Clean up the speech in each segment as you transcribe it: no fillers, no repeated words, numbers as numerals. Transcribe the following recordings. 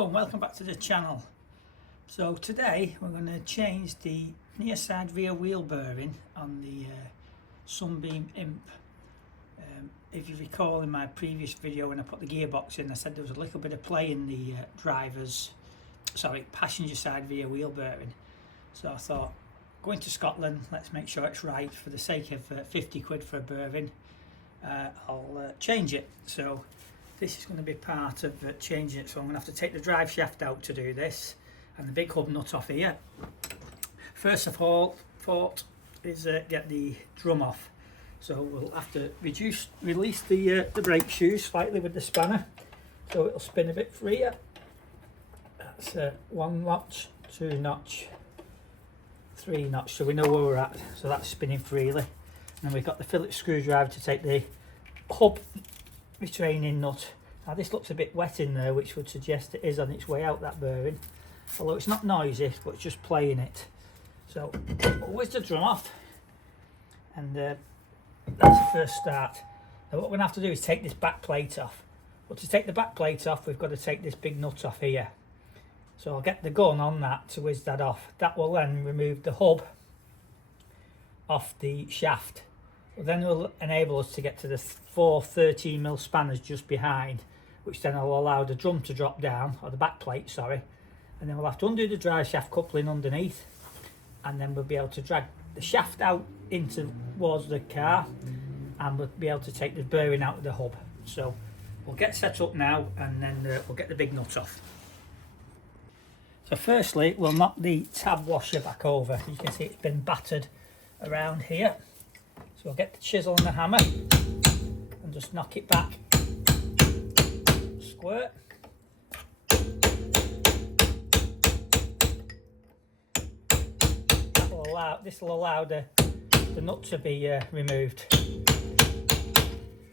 Hello and welcome back to the channel. So today we're going to change the near side rear wheel bearing on the Sunbeam Imp. If you recall in my previous video when I put the gearbox in, I said there was a little bit of play in the passenger side rear wheel bearing. So I thought, going to Scotland, let's make sure it's right. For the sake of 50 quid for a bearing, I'll change it. So this is going to be part of changing it, so I'm going to have to take the drive shaft out to do this and the big hub nut off here. First of all, thought is get the drum off, so we'll have to release the brake shoes slightly with the spanner so it'll spin a bit freer. That's 1 notch, 2 notch, 3 notch, so we know where we're at, so that's spinning freely. And then we've got the Phillips screwdriver to take the hub retraining nut. Now this looks a bit wet in there, which would suggest it is on its way out, that bearing, although it's not noisy but it's just playing it. So we'll whiz the drum off, and that's the first start. Now what we're going to have to do is take this back plate off, but to take the back plate off we've got to take this big nut off here. So I'll get the gun on that to whiz that off. That will then remove the hub off the shaft. Then it will enable us to get to the 4 13mm spanners just behind, which then will allow the drum to drop down, or the back plate, sorry, and then we'll have to undo the drive shaft coupling underneath, and then we'll be able to drag the shaft out towards the car, and we'll be able to take the bearing out of the hub. So we'll get set up now, and then we'll get the big nut off. So firstly we'll knock the tab washer back over. You can see it's been battered around here. So we'll get the chisel and the hammer and just knock it back, squirt. This will allow the nut to be removed.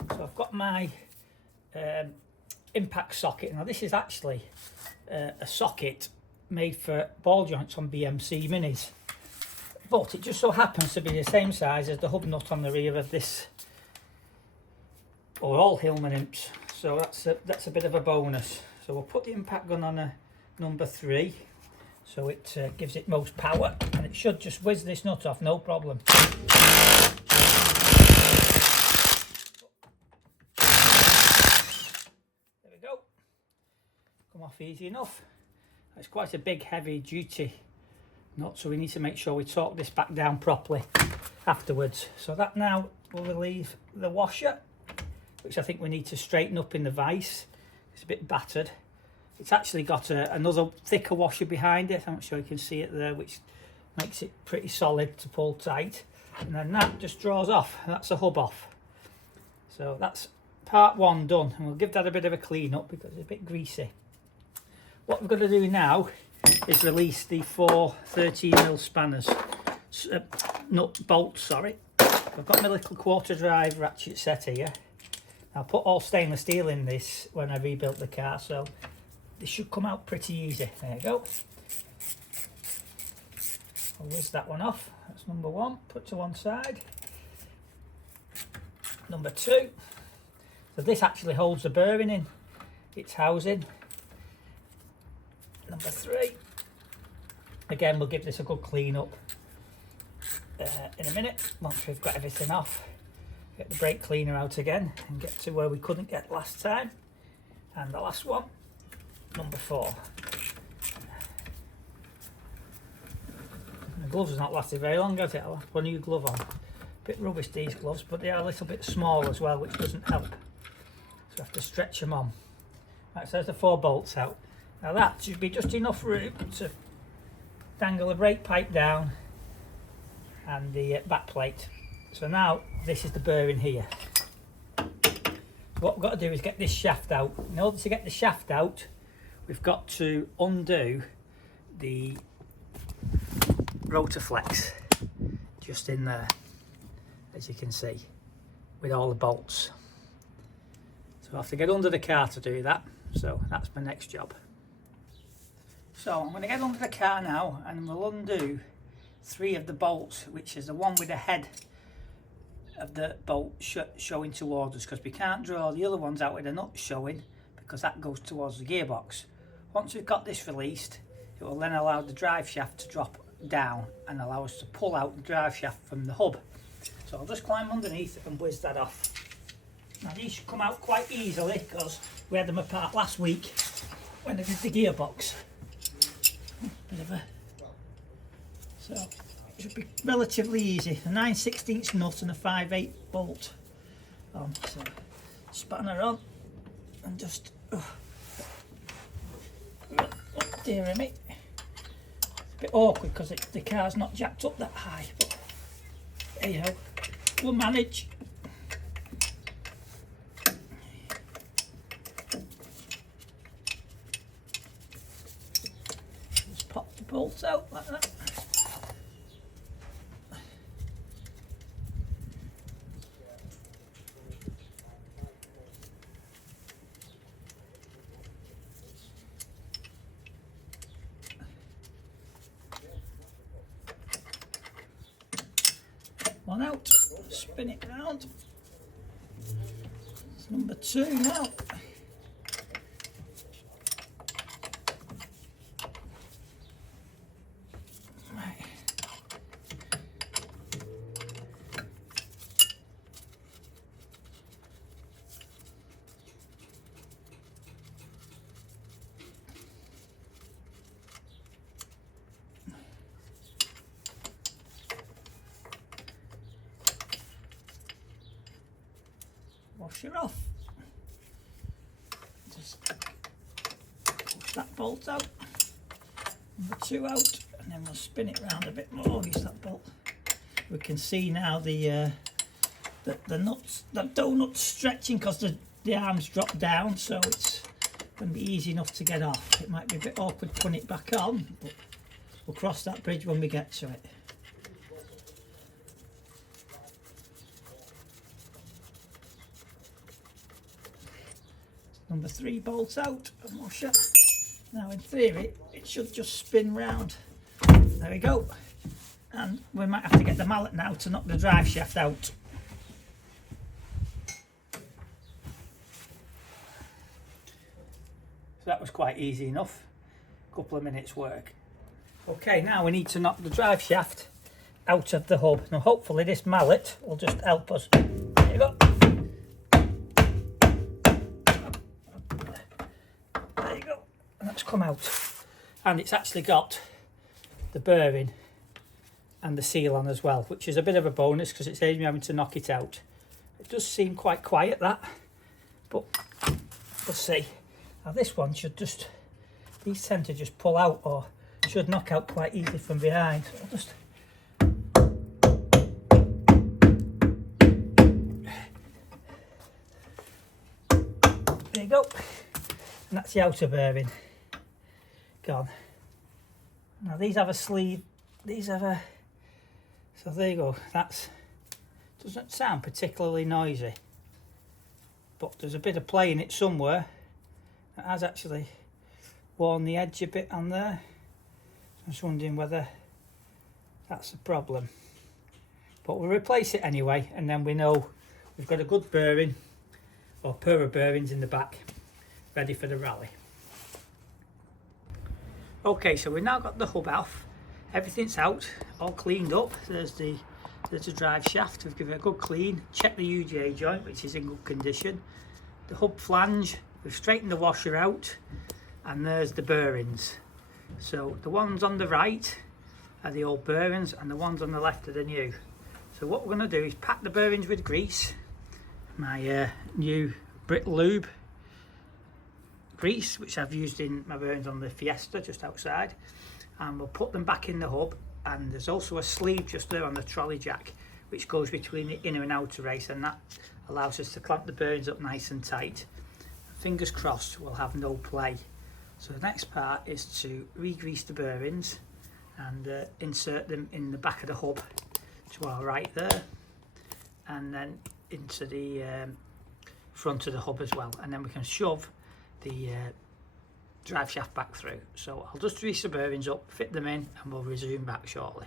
So I've got my impact socket. Now this is actually a socket made for ball joints on BMC Minis, but it just so happens to be the same size as the hub nut on the rear of this, or all Hillman Imps, so that's a bit of a bonus. So we'll put the impact gun on a number 3, so it gives it most power, and it should just whiz this nut off, no problem. There we go, come off easy enough. It's quite a big heavy duty nut, so we need to make sure we torque this back down properly afterwards. So that now will relieve the washer, which I think we need to straighten up in the vise. It's a bit battered. It's actually got another thicker washer behind it. I'm not sure you can see it there, which makes it pretty solid to pull tight. And then that just draws off, and that's the hub off. So that's part 1 done, and we'll give that a bit of a clean up because it's a bit greasy. What we've got to do now is release the 4 13mm spanners, nut bolts, sorry. I've got my little quarter drive ratchet set here. I'll put all stainless steel in this when I rebuilt the car, so this should come out pretty easy. There you go. I'll whiz that one off. That's number 1, put to one side. Number 2, so this actually holds the bearing in its housing. Number 3, again we'll give this a good clean up in a minute once we've got everything off. Get the brake cleaner out again and get to where we couldn't get last time. And the last one, number 4. The gloves has not lasted very long, has it? I'll have to put a new glove on. Bit rubbish these gloves, but they are a little bit small as well, which doesn't help, so I have to stretch them on. Right, so there's the 4 bolts out. Now that should be just enough room to dangle the brake pipe down and the back plate. So now this is the bearing here. What we've got to do is get this shaft out. In order to get the shaft out, we've got to undo the rotor flex just in there, as you can see, with all the bolts. So I have to get under the car to do that, so that's my next job. So I'm going to get under the car now, and we'll undo 3 of the bolts, which is the one with the head of the bolt showing towards us, because we can't draw the other ones out with the nuts showing, because that goes towards the gearbox. Once we've got this released, it will then allow the drive shaft to drop down and allow us to pull out the drive shaft from the hub. So I'll just climb underneath and whiz that off. Now these should come out quite easily because we had them apart last week when I did the gearbox. So it should be relatively easy. A 9/16 nut and a 5/8 bolt on. So spanner on and just dear me. A bit awkward because the car's not jacked up that high, but there you go, we'll manage. Just pop the bolts out like that. One out, spin it round. It's number 2 now. Right. Wash it off. Just push that bolt out, number 2 out, and then we'll spin it round a bit more. Use that bolt. We can see now the nuts, the donut's stretching because the arms drop down, so it's going to be easy enough to get off. It might be a bit awkward putting it back on, but we'll cross that bridge when we get to it. Number 3 bolts out and wash it. Now in theory it should just spin round. There we go. And we might have to get the mallet now to knock the drive shaft out. So that was quite easy enough. A couple of minutes work. Okay, now we need to knock the drive shaft out of the hub. Now hopefully this mallet will just help us. There you go. That's come out, and it's actually got the bearing and the seal on as well, which is a bit of a bonus because it saves me having to knock it out. It does seem quite quiet, that, but we'll see. Now this one should just, these tend to just pull out or should knock out quite easily from behind. So I'll just there you go, and that's the outer bearing gone. Now these have a sleeve, these have a, so there you go, that's, doesn't sound particularly noisy, but there's a bit of play in it somewhere. It has actually worn the edge a bit on there. I'm just wondering whether that's a problem, but we'll replace it anyway, and then we know we've got a good bearing or pair of bearings in the back ready for the rally. Okay, so we've now got the hub off, everything's out, all cleaned up. There's the drive shaft, we've given it a good clean, check the UJ joint which is in good condition, the hub flange, we've straightened the washer out, and there's the bearings. So the ones on the right are the old bearings and the ones on the left are the new. So what we're going to do is pack the bearings with grease, my new Brit Lube grease which I've used in my bearings on the Fiesta just outside, and we'll put them back in the hub. And there's also a sleeve just there on the trolley jack which goes between the inner and outer race, and that allows us to clamp the bearings up nice and tight. Fingers crossed we'll have no play. So the next part is to re-grease the bearings and insert them in the back of the hub to our right there, and then into the front of the hub as well, and then we can shove the drive shaft back through. So I'll just grease the bearings up, fit them in, and we'll resume back shortly.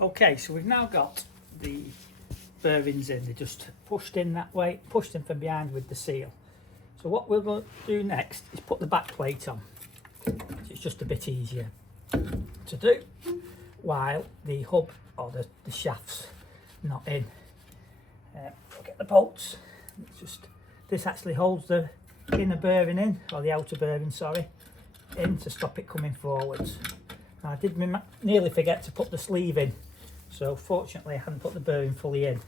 Okay, so we've now got the bearings in. They're just pushed in that way, pushed in from behind with the seal. So what we're going to do next is put the back plate on. It's just a bit easier to do while the hub or the shaft's not in. Get the bolts. It's just, this actually holds the inner bearing in, or the outer bearing, sorry, in to stop it coming forwards. Now, I did nearly forget to put the sleeve in, so fortunately I hadn't put the bearing fully in.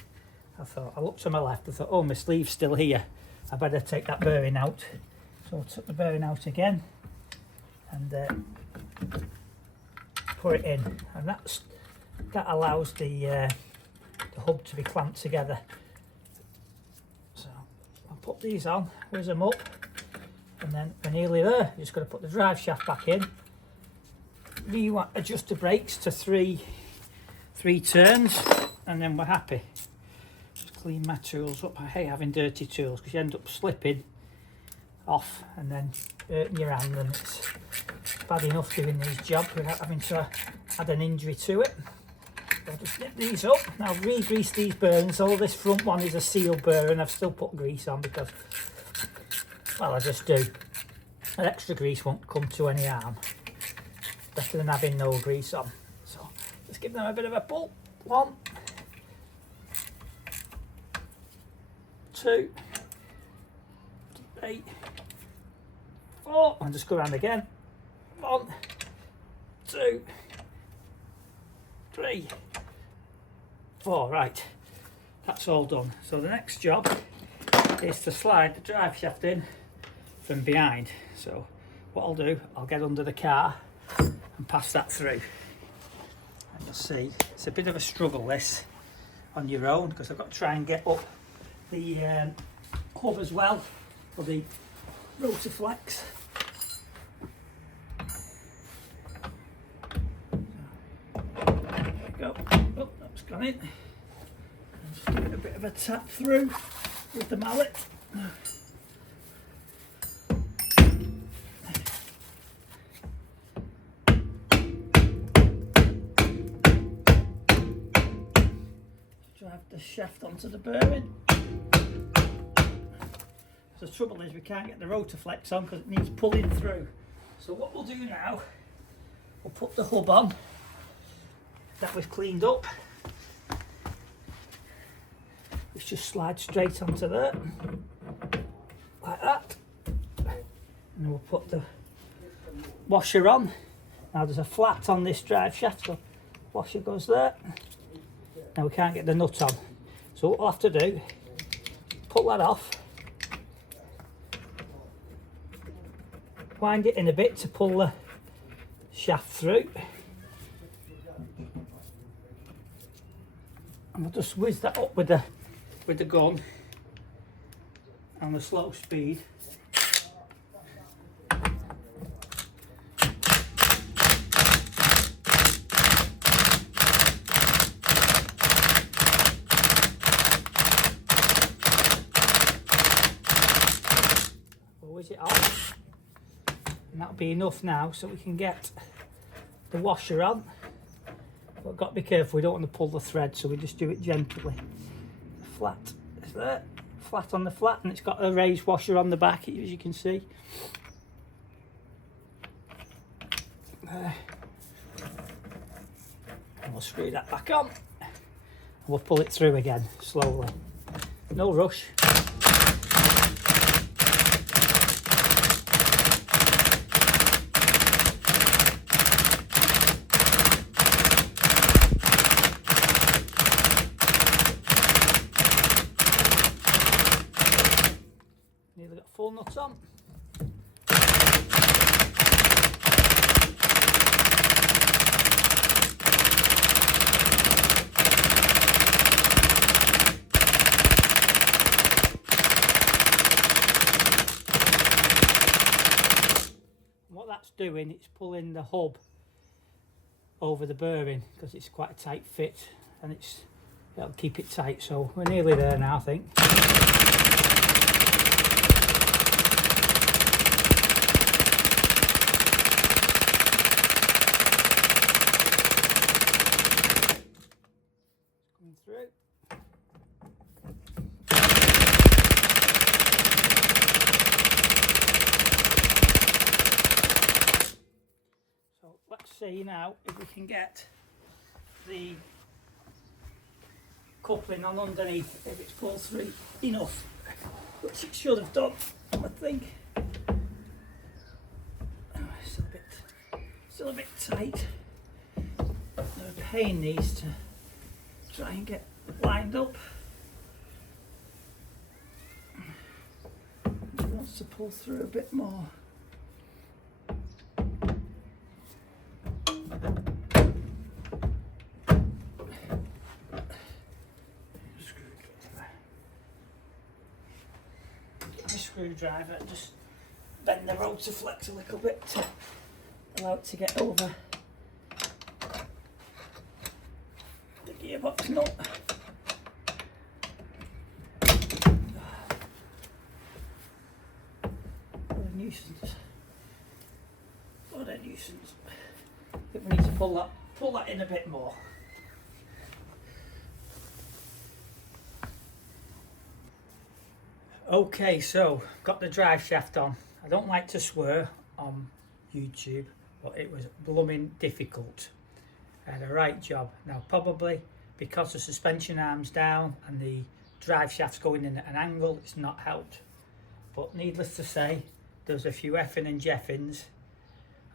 I looked to my left, I thought, oh, my sleeve's still here, I better take that bearing out. So I took the bearing out again and put it in, and that allows the hub to be clamped together. So I'll put these on, whiz them up, and then we're nearly there. You're just going to put the drive shaft back in. You want to adjust the brakes to three turns, and then we're happy. Just clean my tools up. I hate having dirty tools because you end up slipping off and then hurting your hand, and it's bad enough doing these jobs without having to add an injury to it. I'll just nip these up. Now re-grease these bearings. All this front one is a sealed bearing. I've still put grease on because, well, I just do. An extra grease won't come to any harm. Better than having no grease on. So let's give them a bit of a pull. 1, 2, 3, 4. And just go around again. 1, 2, 3, 4. Right, that's all done. So the next job is to slide the drive shaft in from behind. So what I'll do, I'll get under the car and pass that through. And you'll see it's a bit of a struggle this on your own, because I've got to try and get up the hub as well for the rotor flex. There we go. Oh, that's gone in. Just give it a bit of a tap through with the mallet. Drive the shaft onto the bearing. So the trouble is we can't get the rotor flex on because it needs pulling through. So what we'll do now, we'll put the hub on that we've cleaned up. Let's just slide straight onto there, like that. And we'll put the washer on. Now there's a flat on this drive shaft, so washer goes there. Now we can't get the nut on. So what we'll have to do, pull that off, wind it in a bit to pull the shaft through, and we'll just whiz that up with the gun on the slow speed. We'll whiz it off, and that'll be enough now so we can get the washer on. But we've got to be careful, we don't want to pull the thread, so we just do it gently. Flat is there, flat on the flat, and it's got a raised washer on the back, as you can see. There. And we'll screw that back on, and we'll pull it through again slowly. No rush. Nearly got full nuts on. What that's doing, it's pulling the hub over the bearing because it's quite a tight fit, and it'll keep it tight. So we're nearly there now, I think. Through. see now if we can get the coupling on underneath, if it's pulled through enough, which it should have done, I think. Oh, still a bit tight. They're a pain, these, to try and get lined up. It wants to pull through a bit more. Screwdriver, just bend the rotor flex a little bit to allow it to get over the gearbox nut. What a nuisance. What a nuisance. I think we need to pull that in a bit more. Okay, so got the drive shaft on. I don't like to swear on YouTube, but it was blooming difficult. I had a right job. Now probably because the suspension arm's down and the drive shaft's going in at an angle, it's not helped. But needless to say, there's a few effing and jeffings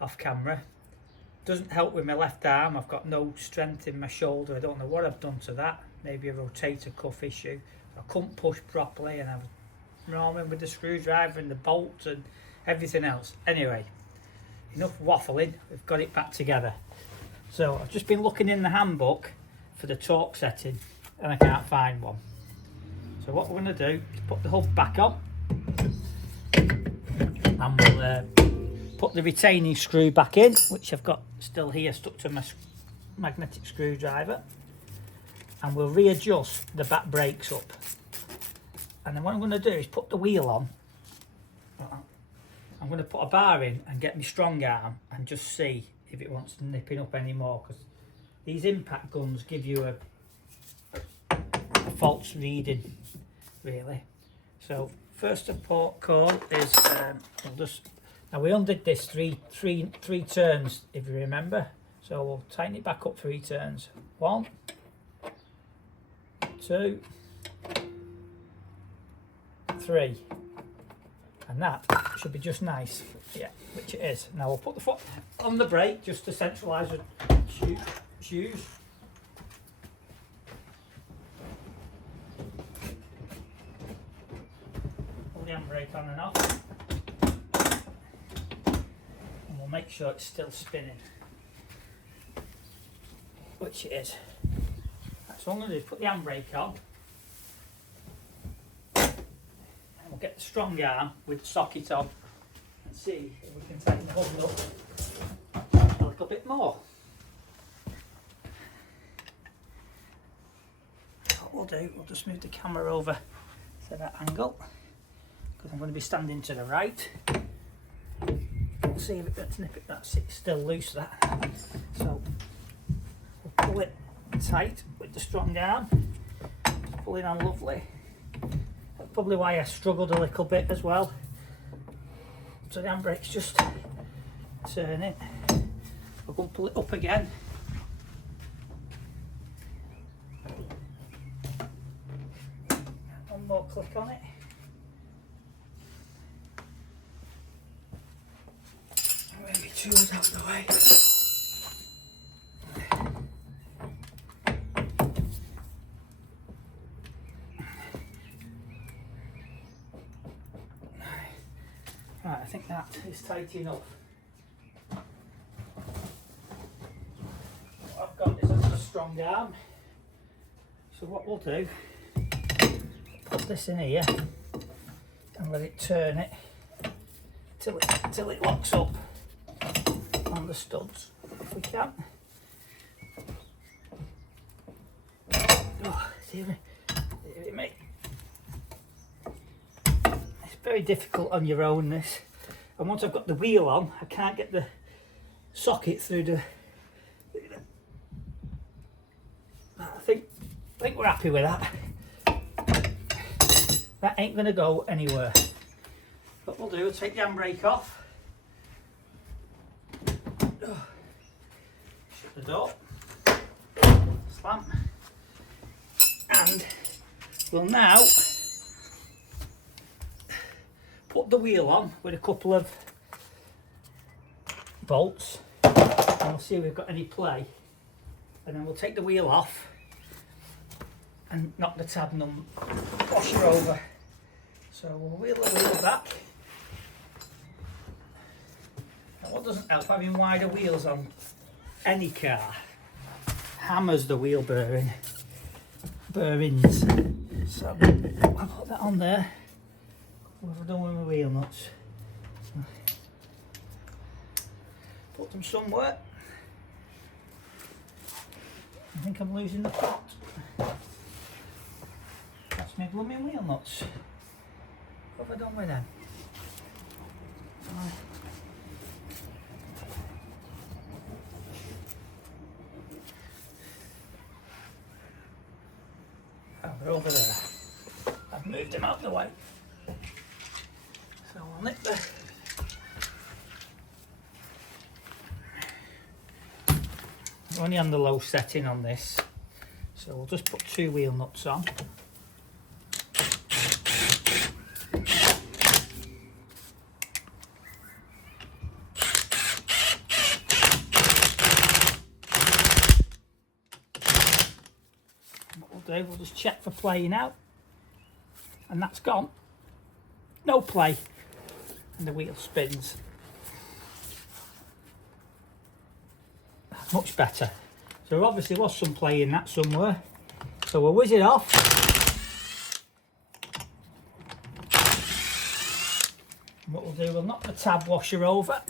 off camera. Doesn't help with my left arm. I've got no strength in my shoulder. I don't know what I've done to that. Maybe a rotator cuff issue. I couldn't push properly and I was ramming with the screwdriver and the bolts and everything else. Anyway, enough waffling, we've got it back together. So I've just been looking in the handbook for the torque setting and I can't find one. So what we're going to do is put the hub back on and we'll put the retaining screw back in, which I've got still here stuck to my magnetic screwdriver, and we'll readjust the back brakes up. And then what I'm going to do is put the wheel on. I'm going to put a bar in and get my strong arm and just see if it wants nipping up anymore, because these impact guns give you a false reading, really. So first call is now we undid this three turns, if you remember. So we'll tighten it back up 3 turns. 1, 2, 3, and that should be just nice. Yeah, which it is. Now we'll put the foot on the brake just to centralise the shoes. Pull the handbrake on and off, and we'll make sure it's still spinning, which it is. So what I'm going to do is put the handbrake on. We'll get the strong arm with the socket on and see if we can tighten the hub up a little bit more. What we'll do, we'll just move the camera over to that angle, because I'm going to be standing to the right. We'll see if it's nip it. That's it, still loose, that. So we'll pull it tight with the strong arm, pull it on lovely. That's probably why I struggled a little bit as well. So the handbrake's just turning. We're going to pull it up again. One more click on it. Move my tools out of the way. Right, I think that is tight enough. What I've got is a strong arm. So what we'll do, put this in here and let it turn it till it locks up on the studs, if we can. Oh, dear me. It's very difficult on your own, this. And once I've got the wheel on, I can't get the socket through the... I think we're happy with that. That ain't going to go anywhere. What we'll do is take the handbrake off. the door, slam, and we'll now put the wheel on with a couple of bolts, and we'll see if we've got any play, and then we'll take the wheel off and knock the tab washer over. So we'll wheel the wheel back. Now what doesn't help having wider wheels on any car hammers the wheel bearings. So I'll put that on there. What have I done with my wheel nuts? Put them somewhere. I think I'm losing the plot. That's my blooming wheel nuts. What have I done with them? Oh, they're over there. I've moved them out of the way. So I'll nip the we're only on the low setting on this, so we'll just put 2 wheel nuts on. What we'll do, we'll just check for playing out, and that's gone. No play, and the wheel spins. Much better. So there obviously was some play in that somewhere. So we'll whiz it off. And what we'll do, we'll knock the tab washer over.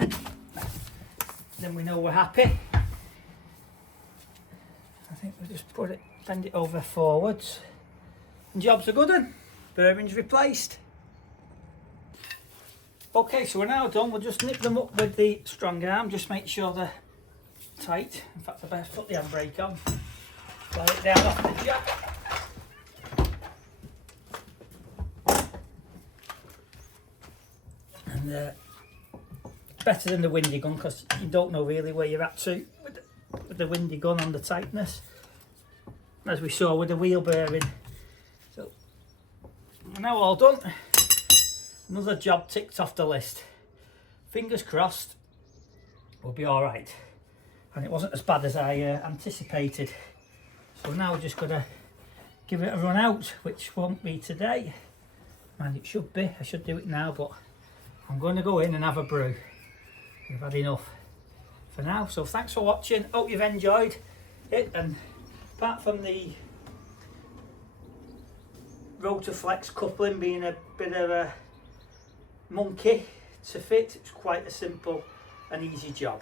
Then we know we're happy. I think we'll just bend it over forwards. And job's a good one. Bearings replaced. Okay, so we're now done. We'll just nip them up with the strong arm. Just make sure they're tight. In fact, I better put the handbrake on. Lay it down off the jack. And better than the windy gun, because you don't know really where you're at to with the windy gun on the tightness, as we saw with the wheel bearing. So we're now all done. Another job ticked off the list. Fingers crossed we'll be all right. And it wasn't as bad as I anticipated. So now we're just going to give it a run out, which won't be today. And it should be. I should do it now, but I'm going to go in and have a brew. We've had enough for now. So thanks for watching. Hope you've enjoyed it. And apart from the Rotaflex coupling being a bit of a monkey to fit, it's quite a simple and easy job.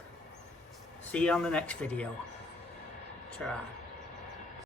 See you on the next video. Ta-ra.